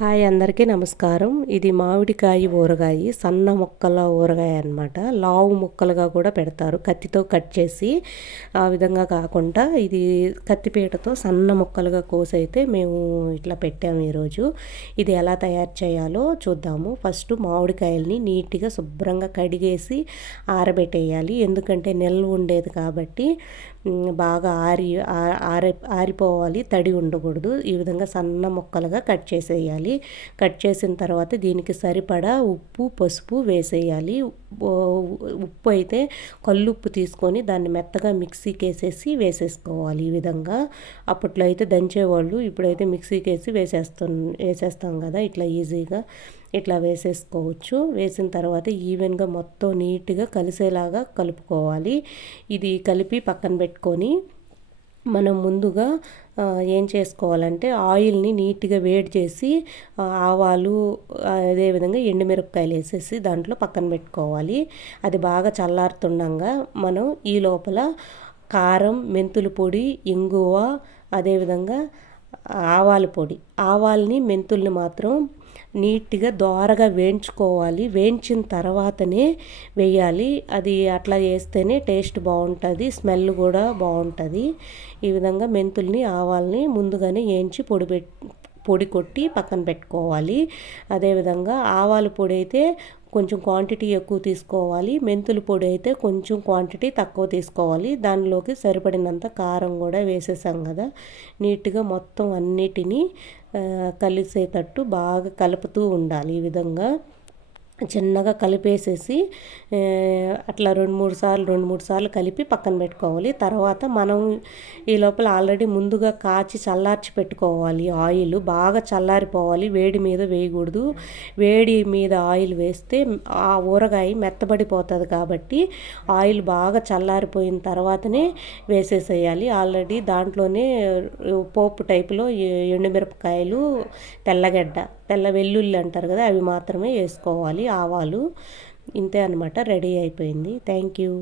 Hi అందరికీ నమస్కారం. ఇది మామిడికాయ ఊరగాయ, సన్న ముక్కల ఊరగాయ అనమాట. లావు ముక్కలుగా కూడా పెడతారు, కత్తితో కట్ చేసి. ఆ విధంగా కాకుండా ఇది కత్తిపీటతో సన్న ముక్కలుగా కోసైతే మేము ఇట్లా పెట్టాము ఈరోజు. ఇది ఎలా తయారు చేయాలో చూద్దాము. ఫస్ట్ మామిడికాయల్ని నీట్గా శుభ్రంగా కడిగేసి ఆరబెట్టేయాలి. ఎందుకంటే నిల్వ ఉండేది కాబట్టి బాగా ఆరిపోవాలి, తడి ఉండకూడదు. ఈ విధంగా సన్న ముక్కలుగా కట్ చేసేయాలి. కట్ చేసిన తర్వాత దీనికి సరిపడా ఉప్పు, పసుపు వేసేయాలి. ఉప్పు అయితే కల్లుప్పు తీసుకొని దాన్ని మెత్తగా మిక్సీకి వేసేసుకోవాలి. ఈ విధంగా అప్పట్లో అయితే దంచేవాళ్ళు, ఇప్పుడైతే మిక్సీకి వేసేస్తాం కదా, ఇట్లా ఈజీగా ఇట్లా వేసేసుకోవచ్చు. వేసిన తర్వాత ఈవెన్గా మొత్తం నీట్గా కలిసేలాగా కలుపుకోవాలి. ఇది కలిపి పక్కన పెట్టుకొని మనం ముందుగా ఏం చేసుకోవాలంటే ఆయిల్ని నీట్గా వేడి చేసి ఆవాలు, అదేవిధంగా ఎండుమిరపకాయలు వేసేసి దాంట్లో పక్కన పెట్టుకోవాలి. అది బాగా చల్లారుతుండగా మనం ఈ లోపల కారం, మెంతుల పొడి, ఇంగువ, అదేవిధంగా ఆవాల పొడి, ఆవాల్ని మెంతుల్ని మాత్రం నీట్గా దోరగా వేయించుకోవాలి. వేయించిన తర్వాతనే వేయాలి. అది అట్లా వేస్తేనే టేస్ట్ బాగుంటుంది, స్మెల్ కూడా బాగుంటుంది. ఈ విధంగా మెంతుల్ని, ఆవాల్ని ముందుగానే వేయించి పొడి కొట్టి పక్కన పెట్టుకోవాలి. అదేవిధంగా ఆవాల పొడి అయితే కొంచెం క్వాంటిటీ ఎక్కువ తీసుకోవాలి, మెంతుల పొడి అయితే కొంచెం క్వాంటిటీ తక్కువ తీసుకోవాలి. దానిలోకి సరిపడినంత కారం కూడా వేసేసాం కదా. నీట్గా మొత్తం అన్నిటినీ కలిసేటట్టు బాగా కలుపుతూ ఉండాలి. ఈ విధంగా చిన్నగా కలిపేసేసి అట్లా రెండు మూడు సార్లు కలిపి పక్కన పెట్టుకోవాలి. తర్వాత మనం ఈ లోపల ఆల్రెడీ ముందుగా కాచి చల్లార్చి పెట్టుకోవాలి. ఆయిల్ బాగా చల్లారిపోవాలి, వేడి మీద వేయకూడదు. వేడి మీద ఆయిల్ వేస్తే ఆ ఊరగాయ మెత్తబడిపోతుంది కాబట్టి ఆయిల్ బాగా చల్లారిపోయిన తర్వాతనే వేసేసేయాలి. ఆల్రెడీ దాంట్లోనే పోపు టైపులో ఎండుమిరపకాయలు, తెల్ల వెల్లుల్లి అంటారు కదా, అవి మాత్రమే వేసుకోవాలి. ఆవాలు ఇంతే అనమాట, రెడీ అయిపోయింది. Thank you.